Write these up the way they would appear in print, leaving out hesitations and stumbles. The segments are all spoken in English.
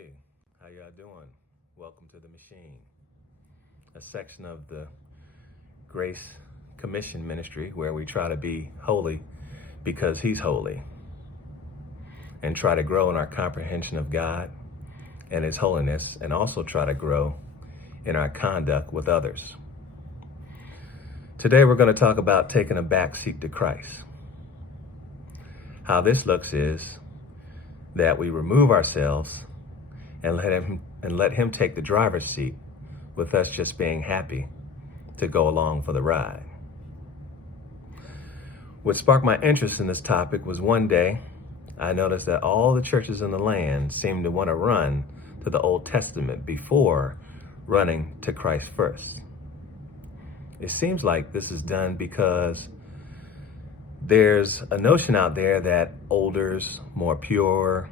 Hey, how y'all doing? Welcome to the machine, a section of the Grace Commission Ministry where we try to be holy because He's holy and try to grow in our comprehension of God and His holiness, and also try to grow in our conduct with others. Today we're going to talk about taking a backseat to Christ. How this looks is that we remove ourselves and let him take the driver's seat, with us just being happy to go along for the ride. What sparked my interest in this topic was one day I noticed that all the churches in the land seemed to want to run to the Old Testament before running to Christ first. It seems like this is done because there's a notion out there that older's more pure,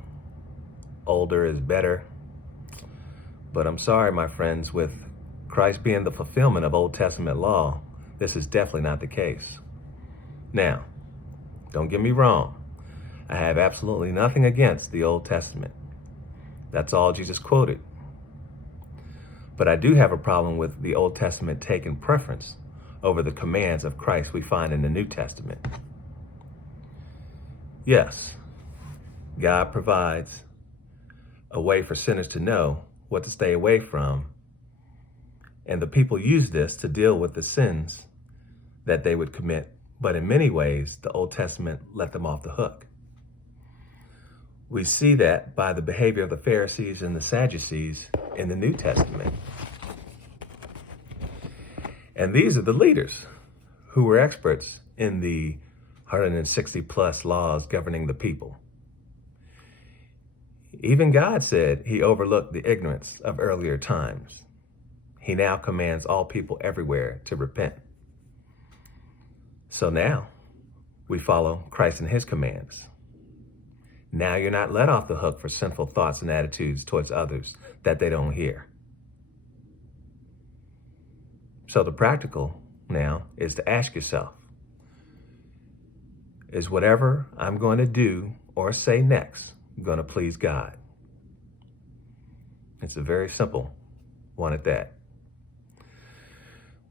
older is better. But I'm sorry, my friends, with Christ being the fulfillment of Old Testament law, this is definitely not the case. Now, don't get me wrong. I have absolutely nothing against the Old Testament. That's all Jesus quoted. But I do have a problem with the Old Testament taking preference over the commands of Christ we find in the New Testament. Yes, God provides a way for sinners to know what to stay away from, and the people use this to deal with the sins that they would commit. But in many ways, the Old Testament let them off the hook. We see that by the behavior of the Pharisees and the Sadducees in the New Testament. And these are the leaders who were experts in the 160 plus laws governing the people. Even God said He overlooked the ignorance of earlier times. He now commands all people everywhere to repent. So now we follow Christ and His commands. Now you're not let off the hook for sinful thoughts and attitudes towards others that they don't hear. So the practical now is to ask yourself, is whatever I'm going to do or say next going to please God? It's a very simple one at that.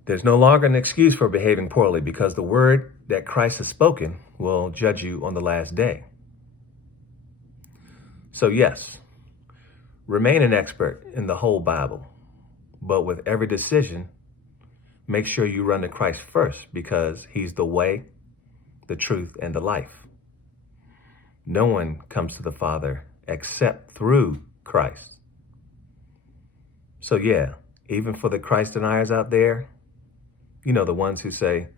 There's no longer an excuse for behaving poorly, because the word that Christ has spoken will judge you on the last day. So yes, remain an expert in the whole Bible, but with every decision, make sure you run to Christ first, because He's the way, the truth, and the life. No one comes to the Father except through Christ. So yeah, even for the Christ deniers out there, you know, the ones who say,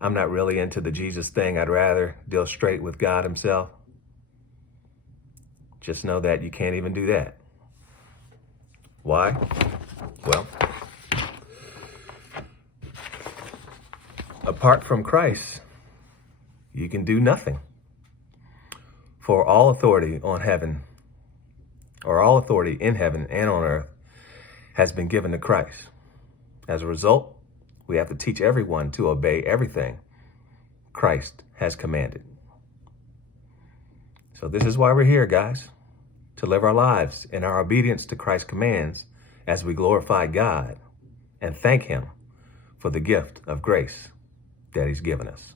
I'm not really into the Jesus thing, I'd rather deal straight with God Himself. Just know that you can't even do that. Why? Well, apart from Christ, you can do nothing. For all authority on heaven, or all authority in heaven and on earth, has been given to Christ. As a result, we have to teach everyone to obey everything Christ has commanded. So this is why we're here, guys, to live our lives in our obedience to Christ's commands as we glorify God and thank Him for the gift of grace that He's given us.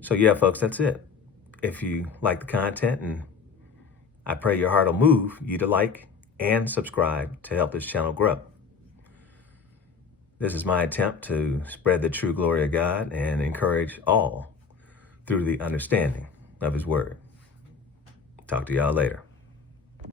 So yeah, folks, that's it. If you like the content, and I pray your heart will move you to like and subscribe to help this channel grow. This is my attempt to spread the true glory of God and encourage all through the understanding of His word. Talk to y'all later.